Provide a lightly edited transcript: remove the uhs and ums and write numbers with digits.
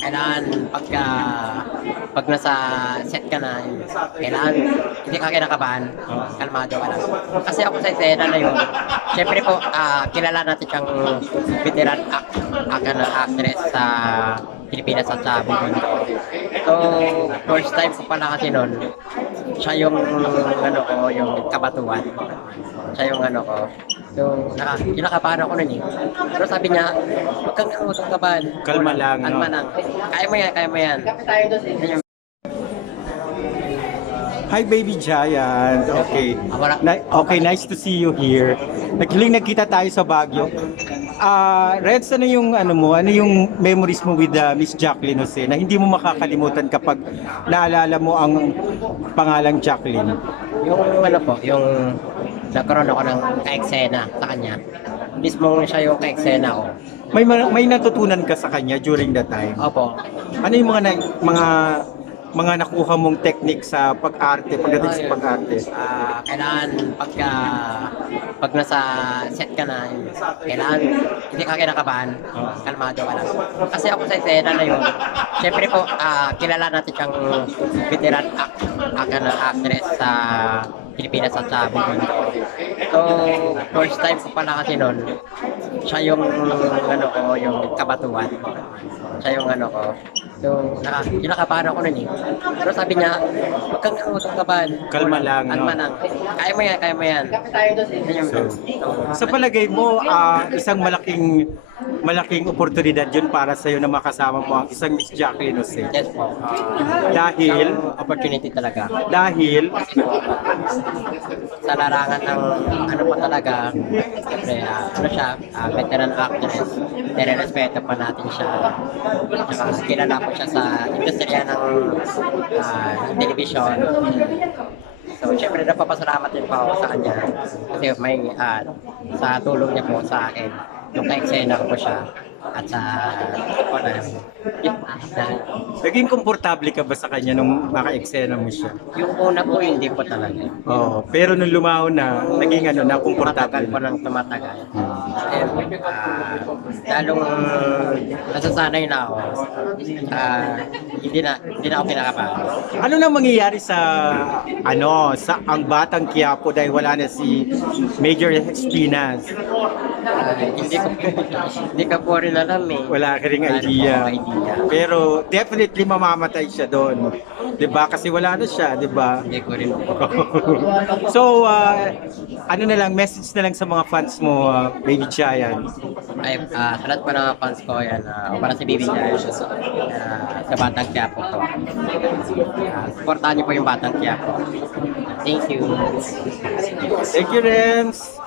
Kailangan pag nasa set ka na, kailangan hindi ka kinakabahan, kalmado ka lang. Kasi ako sa eksena na yun, syempre po, kilala natin siyang veteran actress sa Pilipinas at sa buong mundo. So, first time ko pala kasi nun, siya yung ano ko, yung kabatuan. Siya yung ano ko. So, kinakabahan ako nun eh. Pero sabi niya, huwag kang kabahan. Kalma lang, no? Kalma lang. Kaya mo yan, kaya mo yan. Yan yung Hi, Baby Giant. Okay. Okay, nice to see you here. Naghiling nagkita tayo sa Baguio. Reds, ano yung memories mo with Miss Jacqueline Jose na hindi mo makakalimutan kapag naalala mo ang pangalang Jacqueline? yung ano po, yung nagkaroon ako ng ka-eksena sa kanya. Mismo siya yung ka-eksena ko. May natutunan ka sa kanya during that time? Opo. Ano yung mga nakuha mong technique sa pag-arte, pagdating sa pag-arte? Kailangan pag nasa set ka na, kailangan hindi ka kinakabahan, kalmado ka lang. Kasi ako sa eksena na yun, syempre po, kilala natin siyang veteran actress sa Pilipinas at sa buong mundo. So, first time ko pala kasi nun, siya yung ano ko, yung kabatuan. Siya yung ano ko. So, kinakabahan ako nun eh. Pero sabi niya, huwag kang kabahan. Kalma lang, no? Kalma lang. Kaya mo yan, kaya mo yan. Yan yung, Sa palagay mo, isang malaking oportunidad yun para sa'yo na makasama mo ang isang Miss Jacqueline Jose. yes po. Dahil, Opportunity talaga. dahil, Sa larangan ng ano po talaga, siyempre, ano siya, veteran actress. Nire-respeto pa natin siya. Saka kilala po siya sa industriya ng television. So, syempre, napapasalamat din po ako sa kanya. Kasi may, sa tulong niya po sa akin, yung ka-eksena ko po siya. At sa, naging komportable ka ba sa kanya nung maka-eksena mo siya? yung una po, hindi po talaga. Oo, pero nung lumahon na, naging na Tumatagal komportable po na. ng tumatagal. Lalong nasasanay na ako. Hindi na ako pinakabahan. Ano na mangyayari sa ang Batang Quiapo dahil wala na si Major Espinas? Hindi ka po rin alam eh. Wala ka ring idea. Pero definitely mamamatay siya doon. 'Di ba? Kasi wala na siya, 'di ba? Hindi ko rin po. So, ano na lang, message na lang sa mga fans mo, Baby Giant. Ay, sa lahat pa ng fans ko yan, para si Baby Giant, sa Batang Quiapo po. Supportahan niyo po yung Batang Quiapo. Thank you. Thank you, Rems.